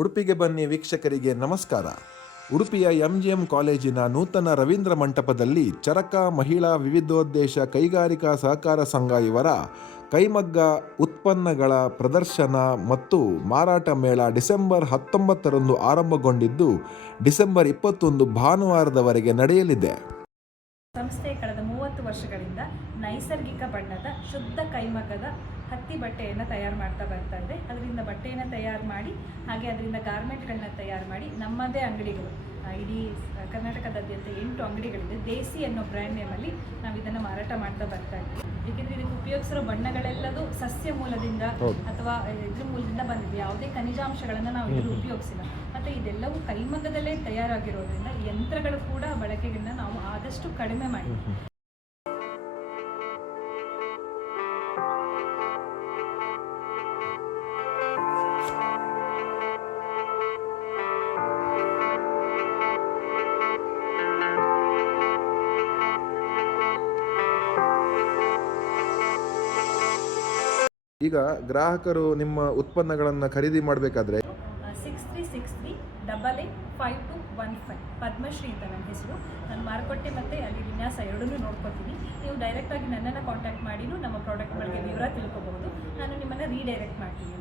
ಉಡುಪಿಗೆ ಬನ್ನಿ ವೀಕ್ಷಕರಿಗೆ ನಮಸ್ಕಾರ. ಉಡುಪಿಯ MGM ಕಾಲೇಜಿನ ನೂತನ ರವೀಂದ್ರ ಮಂಟಪದಲ್ಲಿ ಚರಕ ಮಹಿಳಾ ವಿವಿಧೋದ್ದೇಶ ಕೈಗಾರಿಕಾ ಸಹಕಾರ ಸಂಘ ಇವರ ಕೈಮಗ್ಗ ಉತ್ಪನ್ನಗಳ ಪ್ರದರ್ಶನ ಮತ್ತು ಮಾರಾಟ ಮೇಳ ಡಿಸೆಂಬರ್ 19ರಂದು ಆರಂಭಗೊಂಡಿದ್ದು ಡಿಸೆಂಬರ್ 21 ಭಾನುವಾರದವರೆಗೆ ನಡೆಯಲಿದೆ. ಸಂಸ್ಥೆ ಕಳೆದ 30 ವರ್ಷಗಳಿಂದ ನೈಸರ್ಗಿಕ ಬಣ್ಣದ ಶುದ್ಧ ಕೈಮಗ್ಗದ ಹತ್ತಿ ಬಟ್ಟೆಯನ್ನು ತಯಾರು ಮಾಡ್ತಾ ಬರ್ತಾ ಇದೆ. ಅದರಿಂದ ಬಟ್ಟೆಯನ್ನು ತಯಾರು ಮಾಡಿ ಹಾಗೆ ಅದರಿಂದ ಗಾರ್ಮೆಂಟ್ಗಳನ್ನ ತಯಾರು ಮಾಡಿ ನಮ್ಮದೇ ಅಂಗಡಿಗಳು ಇಡೀ ಕರ್ನಾಟಕದಾದ್ಯಂತ 8 ಅಂಗಡಿಗಳಿದೆ. ದೇಸಿ ಅನ್ನೋ ಬ್ರ್ಯಾಂಡ್ ನೇಮಲ್ಲಿ ನಾವು ಇದನ್ನು ಮಾರಾಟ ಮಾಡ್ತಾ ಬರ್ತಾ ಇದ್ದೀವಿ. ಏಕೆಂದರೆ ಇದಕ್ಕೆ ಉಪಯೋಗಿಸಿರೋ ಬಣ್ಣಗಳೆಲ್ಲದೂ ಸಸ್ಯ ಮೂಲದಿಂದ ಅಥವಾ ಇದ್ರ ಮೂಲದಿಂದ ಬಂದಿದೆ. ಯಾವುದೇ ಖನಿಜಾಂಶಗಳನ್ನು ನಾವು ಇಲ್ಲಿ ಉಪಯೋಗಿಸಿಲ್ಲ. ಮತ್ತು ಇದೆಲ್ಲವೂ ಕೈಮಗ್ಗದಲ್ಲೇ ತಯಾರಾಗಿರೋದ್ರಿಂದ ಯಂತ್ರಗಳು ಕೂಡ ಬಳಕೆಗಳನ್ನ ನಾವು ಆದಷ್ಟು ಕಡಿಮೆ ಮಾಡಿದ್ದೀವಿ. ಈಗ ಗ್ರಾಹಕರು ನಿಮ್ಮ ಉತ್ಪನ್ನಗಳನ್ನು ಖರೀದಿ ಮಾಡಬೇಕಾದ್ರೆ 6363885215 ಪದ್ಮಶ್ರೀ ಅಂತ ನನ್ನ ಹೆಸರು. ನಾನು ಮಾರುಕಟ್ಟೆ ಮತ್ತು ಅಲ್ಲಿ ವಿನ್ಯಾಸ ಎರಡನ್ನೂ ನೋಡ್ಕೊತೀನಿ. ನೀವು ಡೈರೆಕ್ಟಾಗಿ ನನ್ನನ್ನು ಕಾಂಟ್ಯಾಕ್ಟ್ ಮಾಡಿನೂ ನಮ್ಮ ಪ್ರಾಡಕ್ಟ್ಗಳಿಗೆ ವಿವರ ತಿಳ್ಕೊಬಹುದು. ನಾನು ನಿಮ್ಮನ್ನು ರೀಡೈರೆಕ್ಟ್ ಮಾಡ್ತೀನಿ.